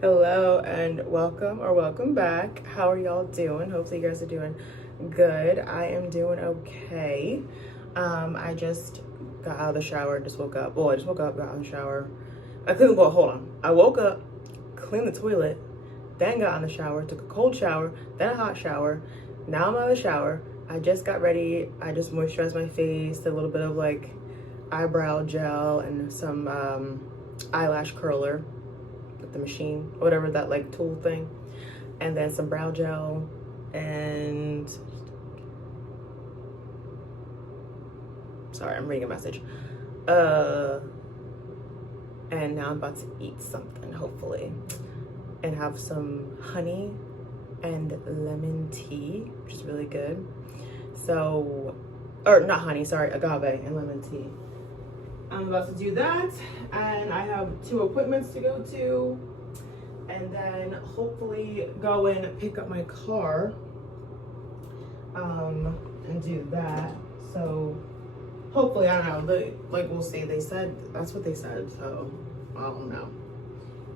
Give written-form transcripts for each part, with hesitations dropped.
Hello and welcome back. How are y'all doing? Hopefully you guys are doing good. I am doing okay. I just got out of the shower, just woke up. Well, I just woke up, got out of the shower. Hold on. I woke up, cleaned the toilet, then got in the shower, took a cold shower, then a hot shower. Now I'm out of the shower. I just got ready. I just moisturized my face, a little bit of like eyebrow gel and some eyelash curler with the machine, whatever that like tool thing, and then some brow gel, and sorry, I'm reading a message. And now I'm about to eat something, hopefully, and have some honey and lemon tea, which is really good. So, or not honey, sorry, agave and lemon tea. I'm about to do that, and I have 2 appointments to go to, and then hopefully go and pick up my car, and do that. So hopefully, I don't know, we'll see. They said, that's what they said, so I don't know.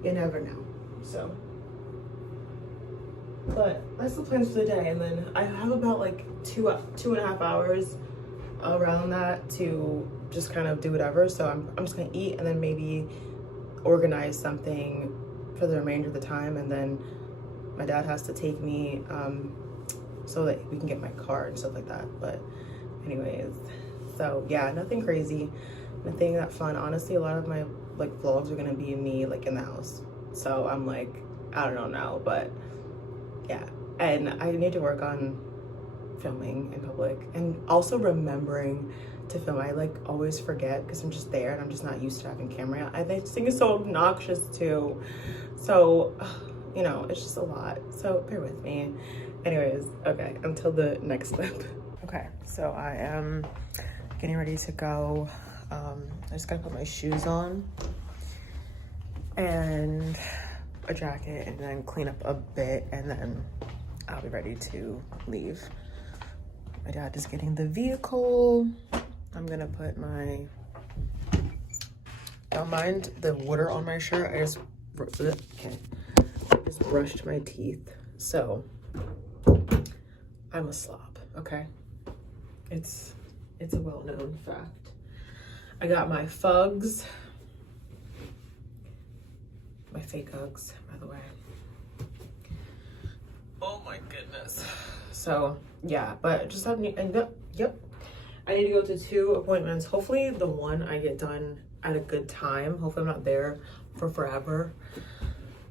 You never know. So, but that's the plans for the day, and then I have about like 2.5 hours around that to just kind of do whatever. So I'm just gonna eat and then maybe organize something for the remainder of the time, and then my dad has to take me so that we can get my car and stuff like that. But anyways, so yeah, nothing crazy, nothing that fun. Honestly, a lot of my like vlogs are gonna be me like in the house, so I'm like, I don't know now, but yeah. And I need to work on filming in public and also remembering to film. I like always forget because I'm just there and I'm just not used to having camera. I think it's so obnoxious too, so you know, it's just a lot, so bear with me. Anyways, okay, until the next clip. Okay, so I am getting ready to go. I just gotta put my shoes on and a jacket and then clean up a bit, and then I'll be ready to leave. My dad is getting the vehicle. I'm gonna put my, don't mind the water on my shirt. I just brushed my teeth. So I'm a slob, okay? It's a well-known fact. I got my Fugs, my fake Uggs, by the way. Oh my goodness. So yeah, but just have yep. I need to go to 2 appointments. Hopefully the one I get done at a good time. Hopefully I'm not there for forever.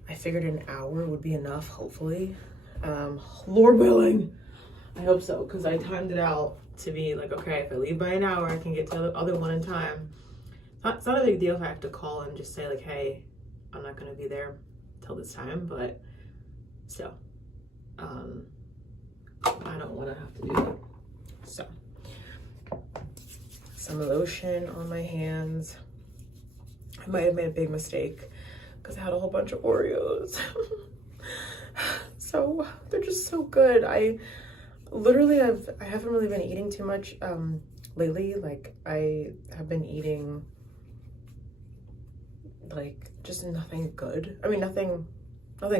I figured an hour would be enough, hopefully. Lord willing. I hope so, because I timed it out to be like, okay, if I leave by an hour, I can get to the other one in time. It's not a big deal if I have to call and just say like, hey, I'm not gonna be there till this time, but still, I don't want to have to do that. So, some lotion on my hands. I might have made a big mistake because I had a whole bunch of Oreos. So they're just so good. I haven't really been eating too much lately. Like I have been eating like just nothing good. I mean, nothing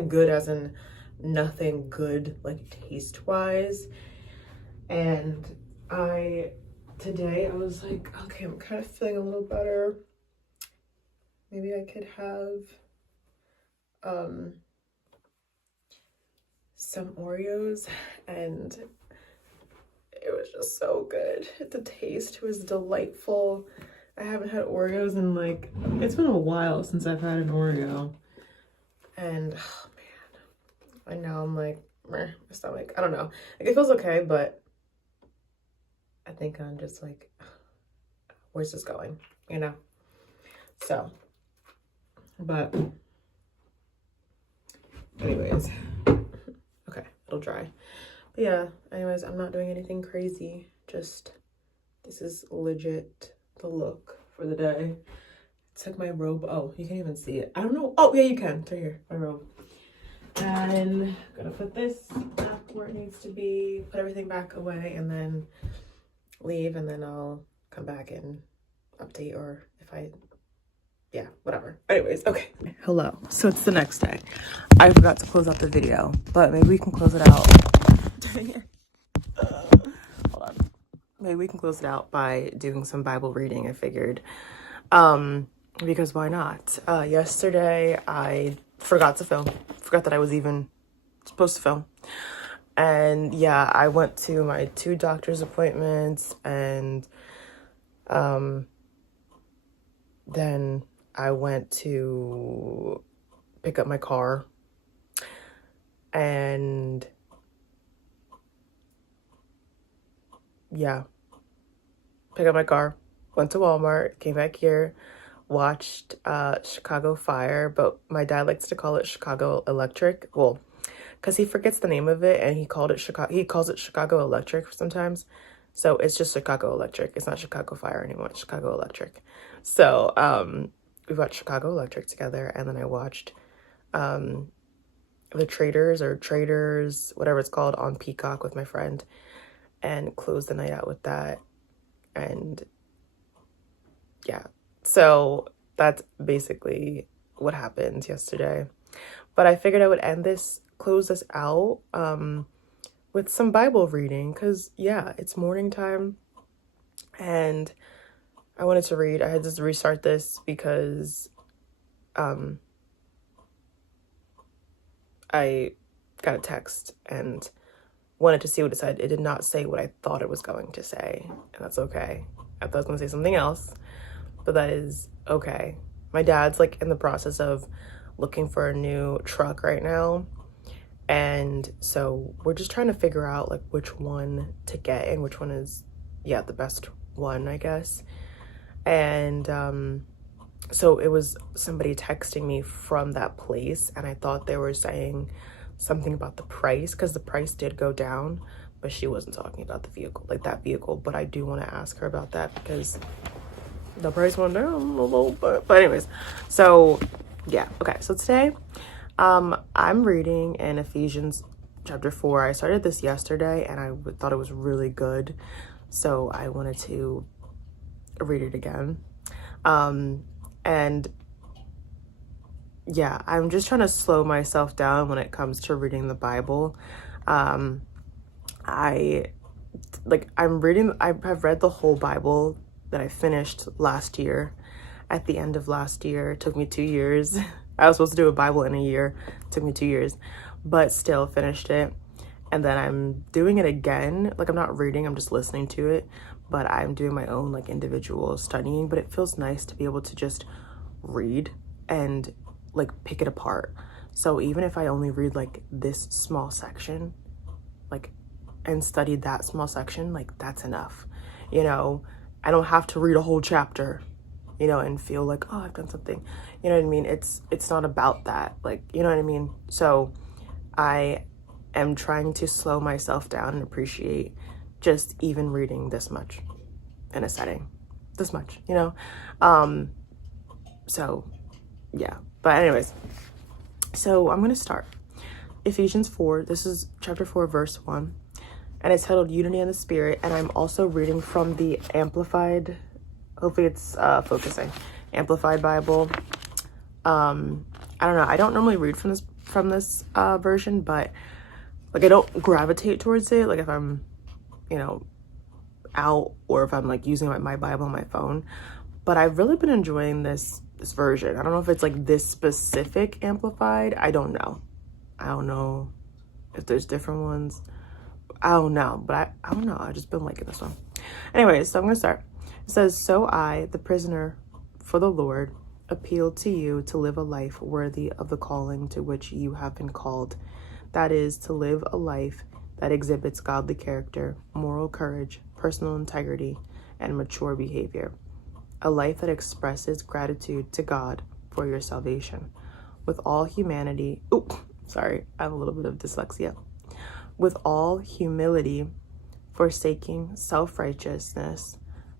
good as in nothing good like taste wise. And today I was like, okay, I'm kind of feeling a little better. Maybe I could have some Oreos, and it was just so good. The taste was delightful. I haven't had Oreos in like, it's been a while since I've had an Oreo. And oh man, and now I'm like, meh, my stomach, I don't know. Like it feels okay, but I think I'm just like, where's this going? You know? So, but anyways, okay, it'll dry. But yeah, anyways, I'm not doing anything crazy. Just, this is legit the look for the day. It's like my robe. Oh, you can't even see it. I don't know. Oh, yeah, you can. It's right here, my robe. And I'm gonna put this back where it needs to be, put everything back away, and then leave, and then I'll come back and update, or if I yeah, whatever. Anyways, okay. Hello. So it's the next day. I forgot to close out the video, but maybe we can close it out. Hold on. Maybe we can close it out by doing some Bible reading, I figured. Because why not? Yesterday, I forgot to film. Forgot that I was even supposed to film. And yeah, I went to my 2 doctor's appointments, and then I went to pick up my car, and yeah, pick up my car, went to Walmart, came back here, watched Chicago Fire, but my dad likes to call it Chicago Electric. Well, because he forgets the name of it, and he calls it Chicago Electric sometimes. So it's just Chicago Electric. It's not Chicago Fire anymore. It's Chicago Electric. So we watched Chicago Electric together, and then I watched The Traders, whatever it's called, on Peacock with my friend, and closed the night out with that. And yeah, so that's basically what happened yesterday. But I figured I would close this out with some Bible reading, because yeah, it's morning time and I wanted to read. I had to restart this because I got a text and wanted to see what it said. It did not say what I thought it was going to say, and that's okay. I thought it was going to say something else, but that is okay. My dad's like in the process of looking for a new truck right now, and so we're just trying to figure out like which one to get and which one is the best one, I guess. And so it was somebody texting me from that place, and I thought they were saying something about the price, because the price did go down, but she wasn't talking about the vehicle, like that vehicle. But I do want to ask her about that because the price went down a little bit. But anyways, so yeah, okay. So today I'm reading in Ephesians chapter 4. I started this yesterday and I thought it was really good, so I wanted to read it again. And yeah, I'm just trying to slow myself down when it comes to reading the Bible. I've read the whole Bible that I finished last year. At the end of last year, it took me 2 years. I was supposed to do a Bible in a year. It took me 2 years, but still finished it. And then I'm doing it again. Like, I'm not reading, I'm just listening to it, but I'm doing my own like individual studying. But it feels nice to be able to just read and like pick it apart. So even if I only read like this small section, like, and study that small section, like that's enough. You know, I don't have to read a whole chapter, you know, and feel like, oh, I've done something. You know what I mean? It's not about that. Like, you know what I mean? So I am trying to slow myself down and appreciate just even reading this much in a setting, this much, you know? So yeah, but anyways, so I'm going to start Ephesians 4. This is chapter 4, verse 1, and it's titled Unity in the Spirit. And I'm also reading from the Amplified, hopefully it's focusing, Amplified Bible. I don't know, I don't normally read from this version, but like I don't gravitate towards it, like if I'm, you know, out, or if I'm like using my Bible on my phone. But I've really been enjoying this version. I don't know if it's like this specific Amplified. I don't know if there's different ones. I don't know, but I don't know. I've just been liking this one. Anyways, so I'm gonna start. It says, so I, the prisoner for the Lord, appeal to you to live a life worthy of the calling to which you have been called. That is, to live a life that exhibits godly character, moral courage, personal integrity, and mature behavior. A life that expresses gratitude to God for your salvation. With all humanity, I have a little bit of dyslexia. With all humility, forsaking self-righteousness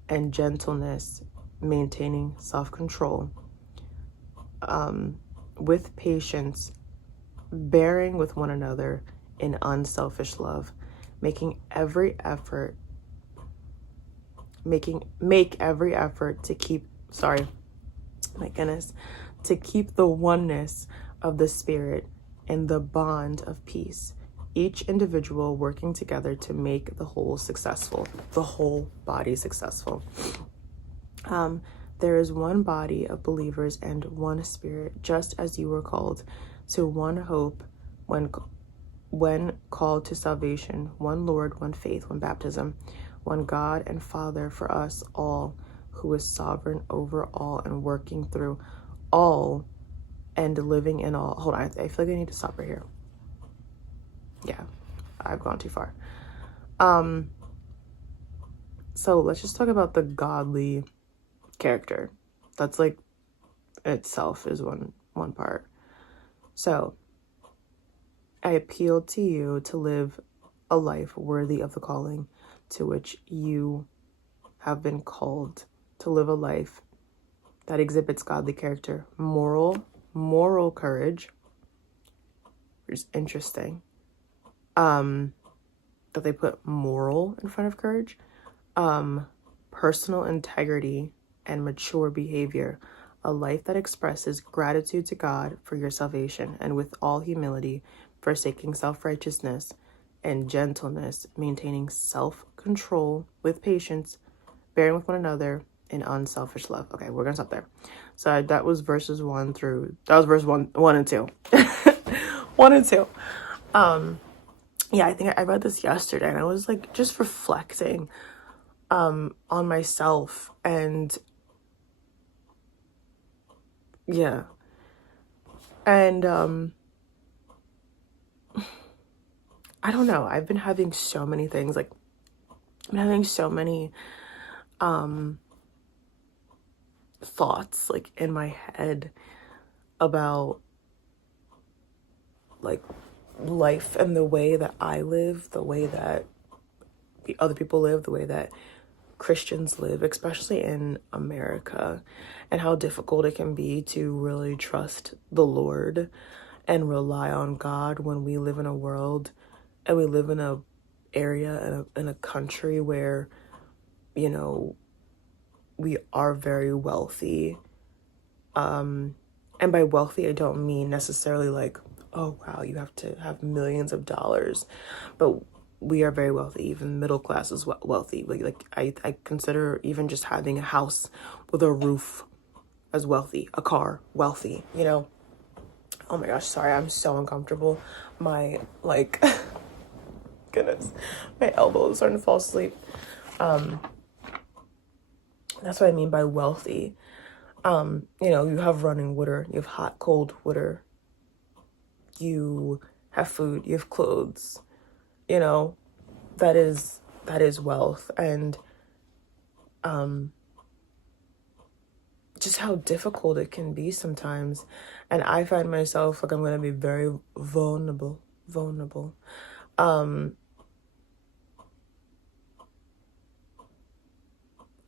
and gentleness, maintaining self-control. With patience, bearing with one another in unselfish love, make every effort to keep, my goodness, to keep the oneness of the Spirit in the bond of peace, each individual working together to make the whole successful, the whole body successful. There is one body of believers and one Spirit, just as you were called to one hope when called to salvation, one Lord, one faith, one baptism, one God and Father for us all, who is sovereign over all and working through all and living in all. Hold on, I feel like I need to stop right here. Yeah, I've gone too far. So let's just talk about the godly character. That's like itself is one part. So I appeal to you to live a life worthy of the calling to which you have been called, to live a life that exhibits godly character, moral courage, which is interesting, that they put moral in front of courage, personal integrity and mature behavior, a life that expresses gratitude to God for your salvation, and with all humility, forsaking self-righteousness and gentleness, maintaining self-control with patience, bearing with one another in unselfish love. Okay, we're gonna stop there. So that was verse 1 and 2. 1 and 2. Yeah, I think I read this yesterday and I was like just reflecting on myself, and yeah, and I don't know, I've been having so many things, like I'm having so many thoughts like in my head about like life and the way that I live, the way that the other people live, the way that Christians live, especially in America, and how difficult it can be to really trust the Lord and rely on God when we live in a world and we live in a area in a country where, you know, we are very wealthy. And by wealthy, I don't mean necessarily like, oh wow, you have to have millions of dollars, but we are very wealthy. Even middle class is wealthy. Like I consider even just having a house with a roof as wealthy, a car wealthy, you know. Oh my gosh, sorry, I'm so uncomfortable. My like goodness, my elbow is starting to fall asleep. That's what I mean by wealthy. You know, you have running water, you have hot, cold water, you have food, you have clothes, you know, that is wealth. And just how difficult it can be sometimes. And I find myself like I'm going to be very vulnerable.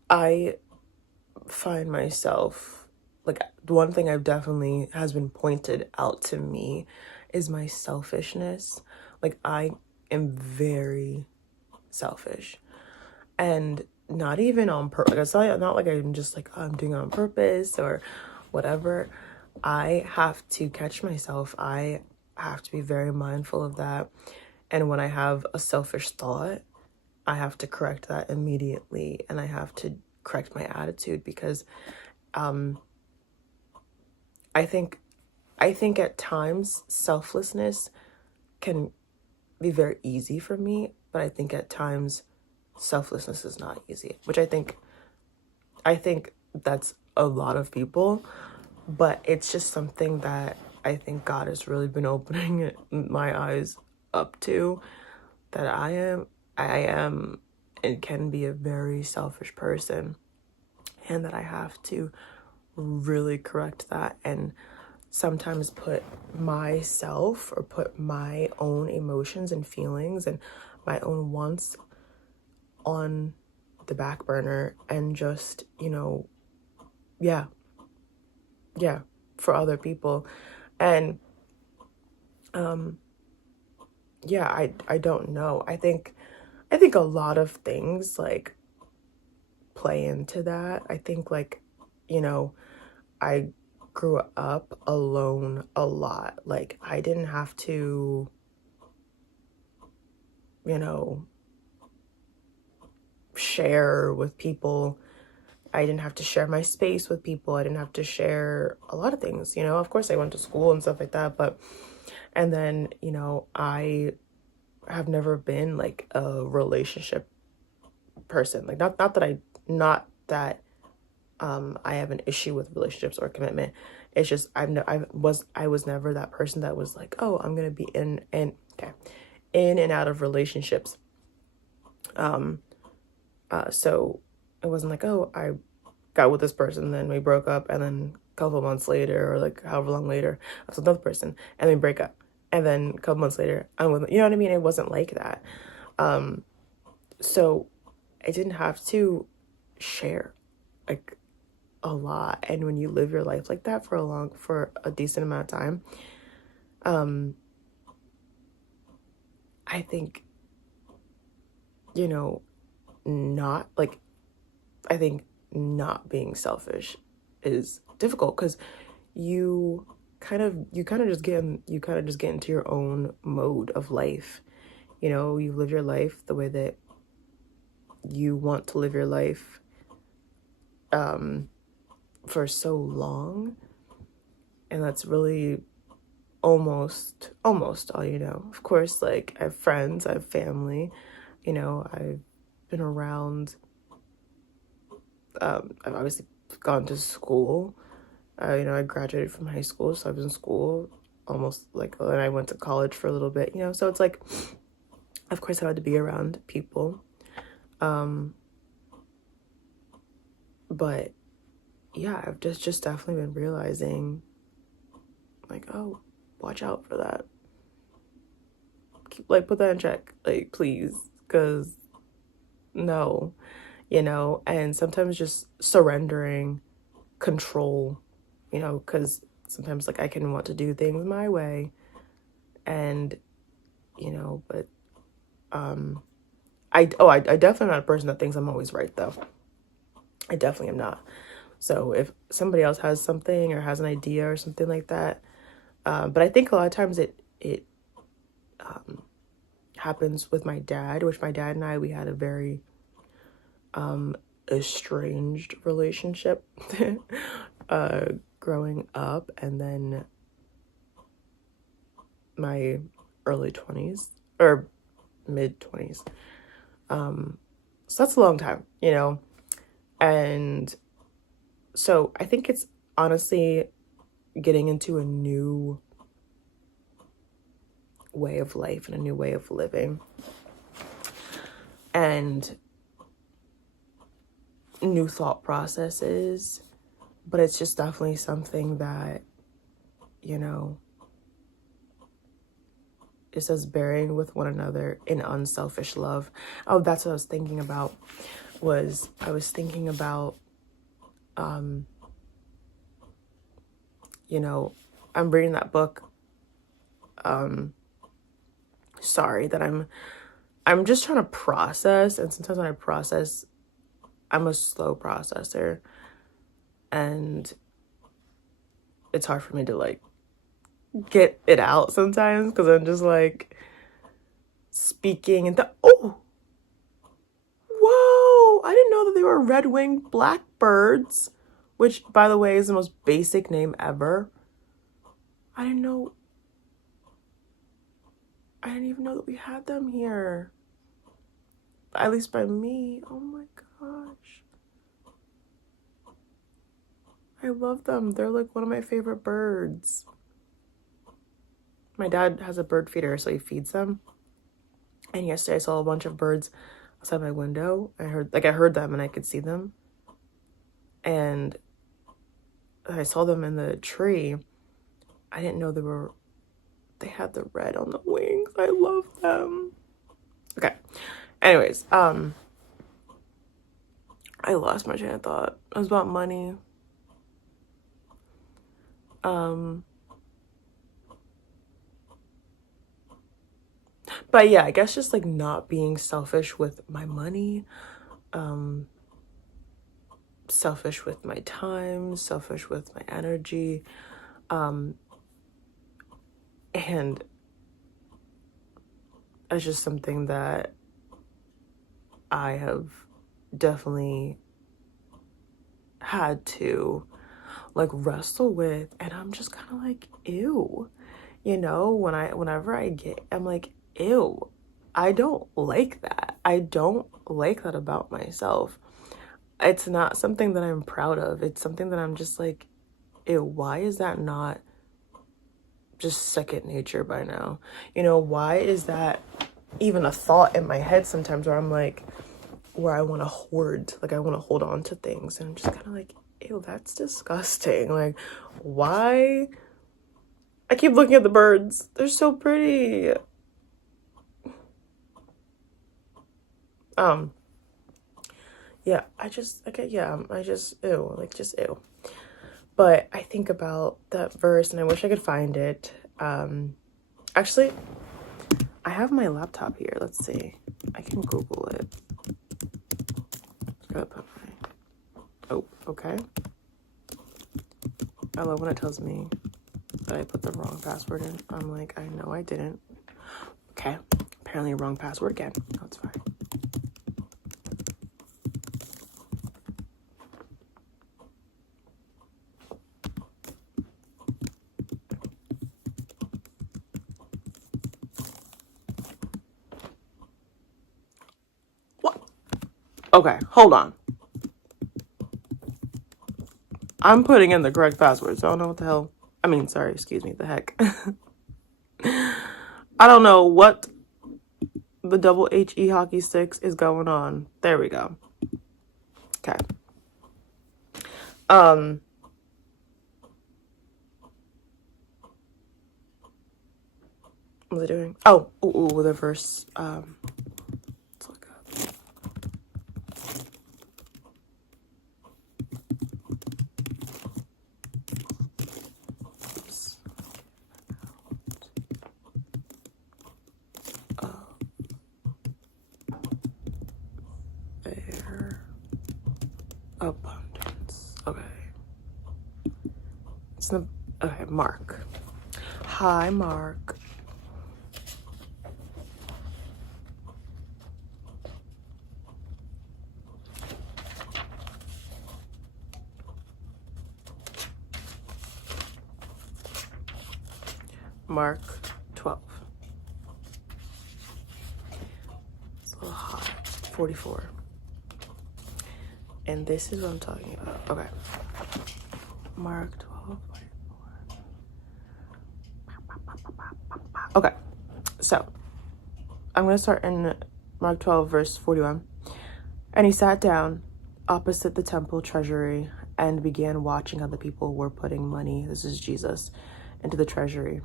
I find myself like, one thing I've definitely has been pointed out to me is my selfishness. Like I am very selfish, and not even on purpose. Like, it's not like I'm just like, oh, I'm doing it on purpose or whatever. I have to catch myself. I have to be very mindful of that. And when I have a selfish thought, I have to correct that immediately, and I have to correct my attitude, because I think at times selflessness can be very easy for me, but I think at times selflessness is not easy, which I think that's a lot of people, but it's just something that I think God has really been opening my eyes up to, that I am and can be a very selfish person, and that I have to really correct that, and sometimes put myself or put my own emotions and feelings and my own wants on the back burner, and just, you know, yeah, for other people. And yeah, I don't know. I think a lot of things like play into that. I think, like, you know, I grew up alone a lot. Like, I didn't have to, you know, share with people. I didn't have to share my space with people. I didn't have to share a lot of things, you know. Of course, I went to school and stuff like that, but, and then, you know, I have never been like a relationship person. Like, not that I have an issue with relationships or commitment. It's just I was never that person that was like, oh, I'm gonna be in and out of relationships. So it wasn't like, oh, I got with this person, then we broke up, and then a couple months later, or like however long later, I was with another person, and then break up, and then a couple months later, I'm with, you know what I mean? It wasn't like that. So I didn't have to share like a lot. And when you live your life like that for a decent amount of time, I think, you know, not like, I think not being selfish is difficult, because you kind of just get into your own mode of life. You know, you live your life the way that you want to live your life for so long, and that's really almost all you know. Of course, like, I have friends, I have family, you know, I've been around, I've obviously gone to school, you know, I graduated from high school, so I was in school almost like, and I went to college for a little bit, you know, so it's like, of course I had to be around people, but yeah, I've just definitely been realizing, like, oh, watch out for that. Like, put that in check, like, please, because no, you know. And sometimes just surrendering control, you know, because sometimes, like, I can want to do things my way, and, you know, but I definitely am not a person that thinks I'm always right, though. I definitely am not. So if somebody else has something or has an idea or something like that, but I think a lot of times it happens with my dad, which my dad and I, we had a very estranged relationship growing up, and then my early 20s or mid 20s. So that's a long time, you know. And so I think it's honestly getting into a new way of life and a new way of living, and new thought processes. But it's just definitely something that, you know, it says bearing with one another in unselfish love. Oh, that's what I was thinking about. I was thinking about, you know, I'm reading that book. Sorry that I'm just trying to process, and sometimes when I process, I'm a slow processor, and it's hard for me to like get it out sometimes, because I'm just like speaking and oh, whoa, I didn't know that they were red-winged blackbirds, which, by the way, is the most basic name ever. I didn't even know that we had them here, at least by me. Oh my gosh, I love them. They're like one of my favorite birds. My dad has a bird feeder, so he feeds them. And yesterday I saw a bunch of birds outside my window. I heard them and I could see them. And I saw them in the tree. I didn't know they had the red on the wings. I love them. Okay. Anyways, I lost my train of thought. It was about money. But yeah, I guess just like not being selfish with my money. selfish with my time, selfish with my energy. And it's just something that I have definitely had to like wrestle with, and I'm just kind of like, ew, you know, whenever I'm like, ew, I don't like that. I don't like that about myself. It's not something that I'm proud of. It's something that I'm just like, ew, why is that not just second nature by now? You know, why is that even a thought in my head sometimes where I'm like, where I want to hoard, like I want to hold on to things, and I'm just kind of like, ew, that's disgusting. Like, why? I keep looking at the birds. They're so pretty. Yeah, I just ew, like just ew. But I think about that verse and I wish I could find it. Actually, I have my laptop here. Let's see. I can Google it. Gotta put my, oh, okay. I love when it tells me that I put the wrong password in. I'm like, I know I didn't. Okay, apparently wrong password again. No, it's fine. What? Okay, hold on. I'm putting in the correct password, so I don't know what the hell. I mean, sorry, excuse me, the heck. I don't know what the double HE hockey sticks is going on. There we go. Okay. What was I doing? Oh, the verse. Let's look up. Oops. Their abundance. Okay. It's the okay. Mark. Hi, Mark. Mark 12. It's a little hot. 44. And this is what I'm talking about. Okay. Mark 12. 44. Okay. So, I'm going to start in Mark 12, verse 41. And he sat down opposite the temple treasury and began watching how the people were putting money, this is Jesus, into the treasury.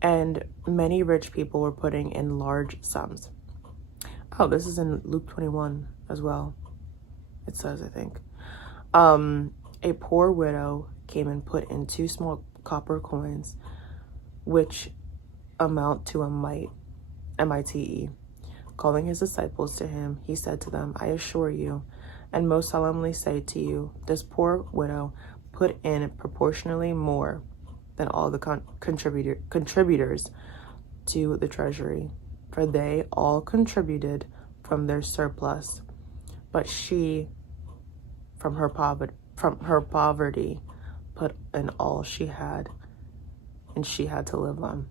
And many rich people were putting in large sums. Oh, this is in Luke 21 as well. It says, I think. A poor widow came and put in 2 small copper coins, which amount to a mite. Calling his disciples to him, he said to them, I assure you, and most solemnly say to you, this poor widow put in proportionally more than all the contributors to the treasury, for they all contributed from their surplus, but she, from her poverty, put in all she had, and she had to live on.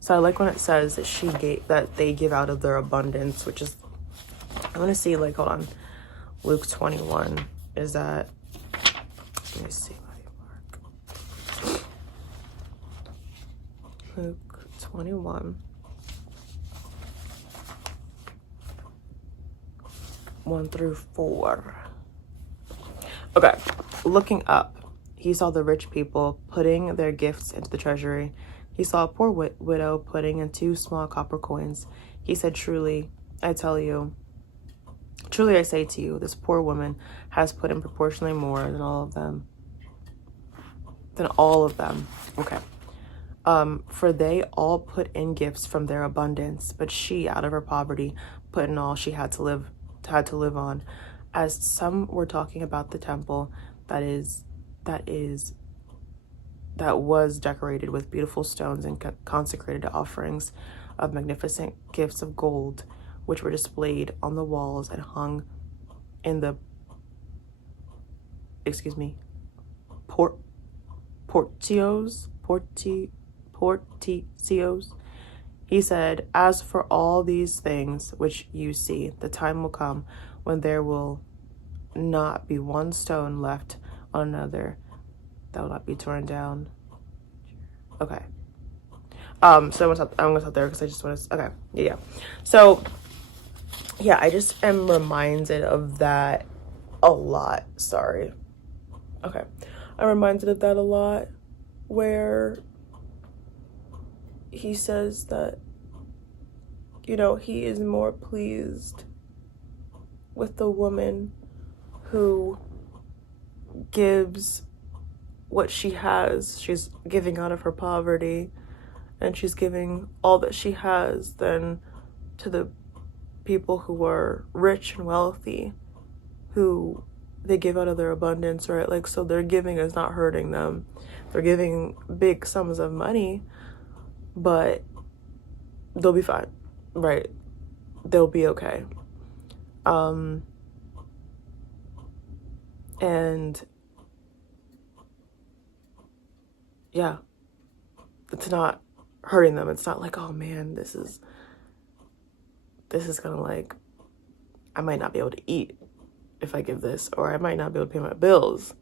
So I like when it says that they give out of their abundance, which is, I want to see, like, hold on, Luke 21 is that, let me see. Luke 21, 1 through 4. Okay, looking up, he saw the rich people putting their gifts into the treasury. He saw a poor widow putting in 2 small copper coins. He said, truly, I say to you, this poor woman has put in proportionally more than all of them. Okay. For they all put in gifts from their abundance, but she, out of her poverty, put in all she had to live on. as some were talking about the temple that was decorated with beautiful stones and consecrated to offerings of magnificent gifts of gold, which were displayed on the walls and hung in the porticos. He said, "As for all these things which you see, the time will come when there will not be one stone left on another that will not be torn down." Okay. So I'm gonna stop there because I just want to. Okay. Yeah. So yeah, I just am reminded of that a lot. Sorry. Okay. I'm reminded of that a lot, where he says that, you know, he is more pleased with the woman who gives what she has. She's giving out of her poverty, and she's giving all that she has, than to the people who are rich and wealthy, who they give out of their abundance, right? Like, so their giving is not hurting them. They're giving big sums of money, but they'll be fine, right? They'll be okay. And yeah, it's not hurting them. It's not like, oh man, this is gonna, like, I might not be able to eat if I give this, or I might not be able to pay my bills.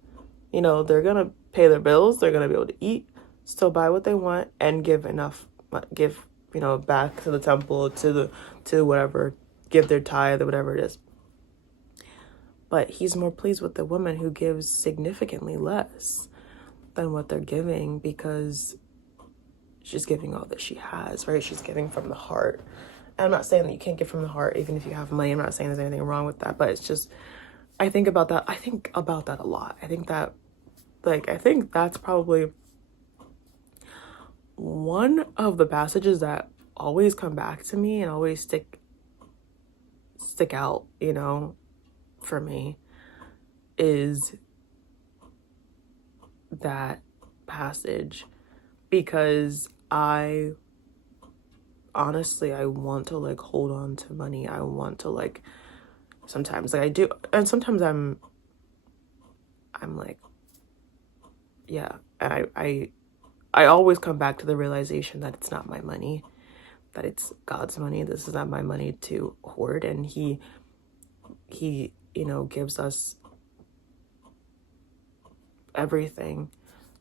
You know, they're gonna pay their bills, they're gonna be able to eat, still buy what they want, and give enough, you know, back to the temple, to whatever, give their tithe or whatever it is. But he's more pleased with the woman who gives significantly less than what they're giving, because she's giving all that she has, right? She's giving from the heart. And I'm not saying that you can't give from the heart even if you have money. I'm not saying there's anything wrong with that, but it's just, I think about that a lot. I think that's probably one of the passages that always come back to me and always stick out, you know, for me, is that passage, because I honestly want to, like, hold on to money. I want to, like, sometimes, like, I do, and sometimes I'm like, yeah, and I always come back to the realization that it's not my money, that it's God's money. This is not my money to hoard, and he you know, gives us everything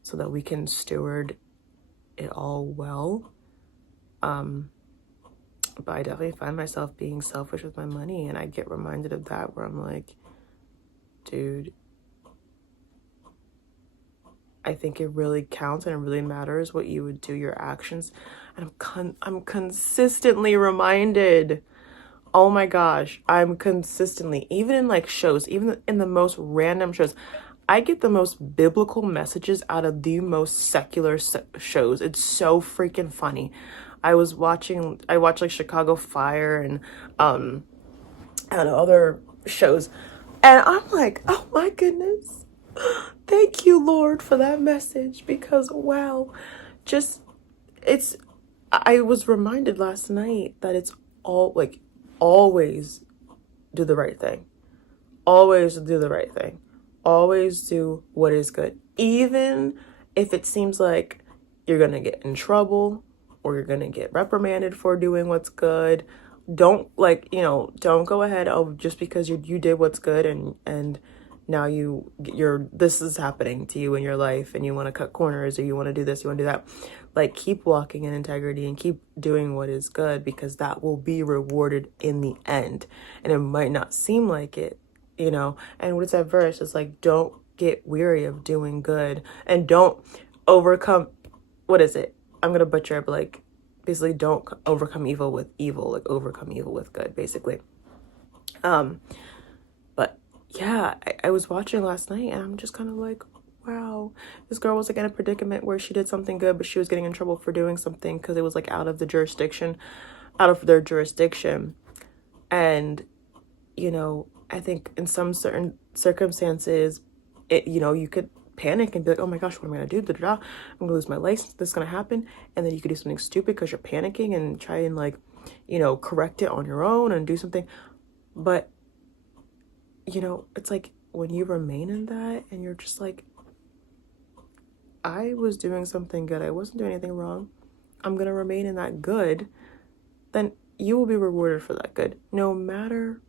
so that we can steward it all well. But I definitely find myself being selfish with my money, and I get reminded of that, where I'm like, dude, I think it really counts and it really matters what you would do, your actions. And I'm consistently reminded, oh my gosh, I'm consistently, even in, like, shows, even in the most random shows, I get the most biblical messages out of the most secular shows. It's so freaking funny. I watched like Chicago Fire and other shows, and I'm like, oh my goodness, thank you, Lord, for that message, because wow, I was reminded last night that it's all, like, always do the right thing. Always do the right thing. Always do what is good. Even if it seems like you're going to get in trouble or you're going to get reprimanded for doing what's good. Don't, like, you know, don't go ahead, oh, just because you did what's good and now this is happening to you in your life and you want to cut corners, or you want to do this, you want to do that. Like, keep walking in integrity and keep doing what is good, because that will be rewarded in the end. And it might not seem like it, you know. And what is that verse? It's like, don't get weary of doing good, and don't overcome, what is it? I'm going to butcher it, but, like, basically don't overcome evil with evil, like, overcome evil with good, basically. But yeah, I was watching last night, and I'm just kind of like, wow, this girl was, like, in a predicament where she did something good, but she was getting in trouble for doing something because it was, like, out of their jurisdiction. And, you know, I think in some certain circumstances, you could panic and be like, oh my gosh, what am I gonna do? Da-da-da. I'm gonna lose my license. This is gonna happen. And then you could do something stupid because you're panicking and try and like, correct it on your own and do something. But, it's like when you remain in that and you're just like, I was doing something good. I wasn't doing anything wrong. I'm gonna remain in that good. Then you will be rewarded for that good, no matter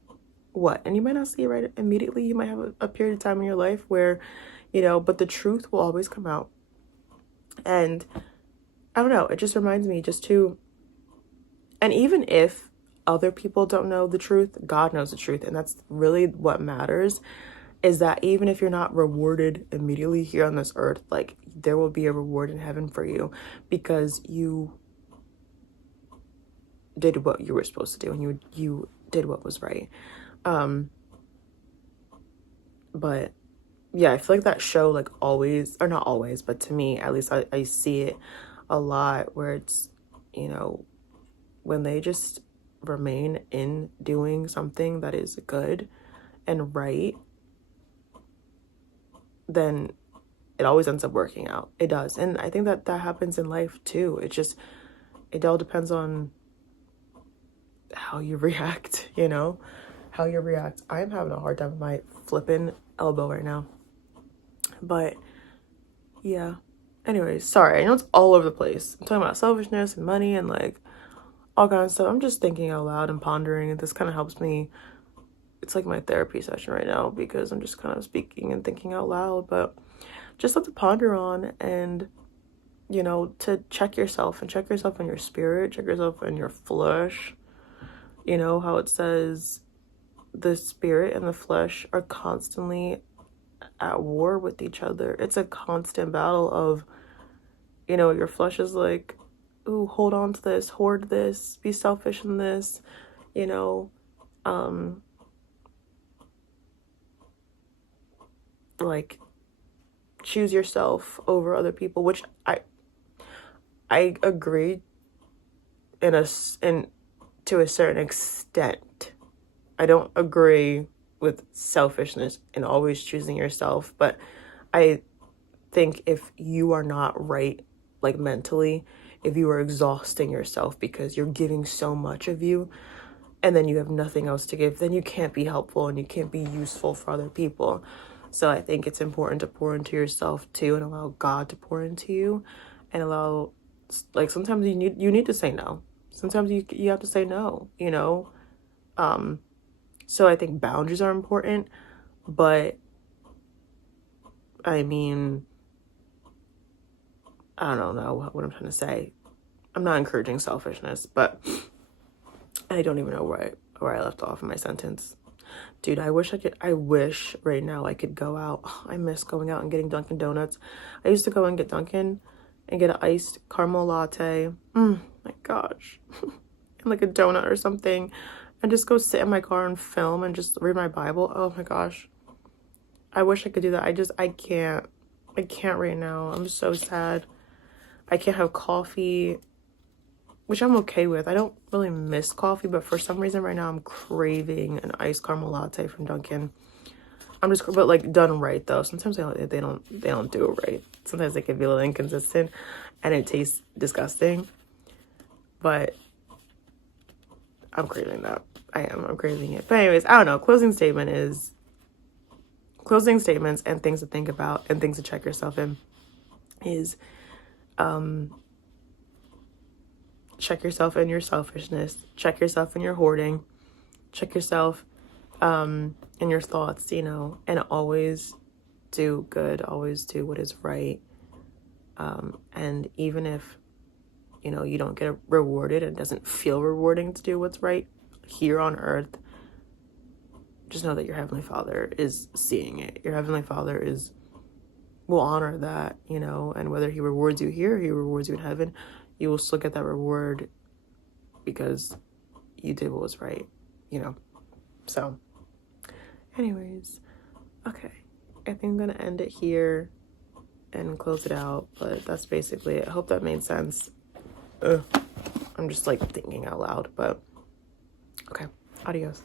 what. And you might not see it right immediately. You might have a period of time in your life where, but the truth will always come out. And I don't know, it just reminds me and even if other people don't know the truth, God knows the truth. And that's really what matters, is that even if you're not rewarded immediately here on this earth, like there will be a reward in heaven for you because you did what you were supposed to do and you did what was right. But yeah, I feel like that show, like always, or not always, but to me, at least I see it a lot where it's, when they just remain in doing something that is good and right, then it always ends up working out. It does. And I think that happens in life too. It all depends on how you react, how you react. I'm having a hard time with my flipping elbow right now. But yeah. Anyways, sorry. I know it's all over the place. I'm talking about selfishness and money and like all kinds of stuff. I'm just thinking out loud and pondering, and this kind of helps me. It's like my therapy session right now because I'm just kind of speaking and thinking out loud, but just have to ponder on and, to check yourself and check yourself in your spirit, check yourself in your flesh. How it says the spirit and the flesh are constantly at war with each other. It's a constant battle of, your flesh is like, ooh, hold on to this, hoard this, be selfish in this, like choose yourself over other people, which I agree to a certain extent. I don't agree with selfishness and always choosing yourself, but I think if you are not right, like mentally, if you are exhausting yourself because you're giving so much of you and then you have nothing else to give, then you can't be helpful and you can't be useful for other people. So I think it's important to pour into yourself too and allow God to pour into you and allow, like, sometimes you need to say no. Sometimes you have to say no, So I think boundaries are important, but I mean, I don't know what I'm trying to say. I'm not encouraging selfishness, but I don't even know where I left off in my sentence. Dude, I wish right now I could go out. Oh, I miss going out and getting Dunkin' Donuts. I used to go and get Dunkin' and get an iced caramel latte. My gosh. And like a donut or something. And just go sit in my car and film and just read my Bible. Oh my gosh. I wish I could do that. I can't. I can't right now. I'm so sad. I can't have coffee, which I'm okay with. I don't really miss coffee, but for some reason right now I'm craving an iced caramel latte from Dunkin'. But like done right though. Sometimes they don't do it right. Sometimes they can be a little inconsistent and it tastes disgusting. But I'm craving that. I'm craving it. But anyways, I don't know. Closing statements and things to think about and things to check yourself in is check yourself in your selfishness, check yourself in your hoarding, check yourself in your thoughts, and always do good, always do what is right. And even if you don't get rewarded, it doesn't feel rewarding to do what's right here on earth, just know that your Heavenly Father is seeing it. Your Heavenly Father will honor that, and whether He rewards you here, He rewards you in heaven, you will still get that reward because you did what was right, So, anyways, okay. I think I'm going to end it here and close it out, but that's basically it. I hope that made sense. I'm just like thinking out loud, but okay. Adios.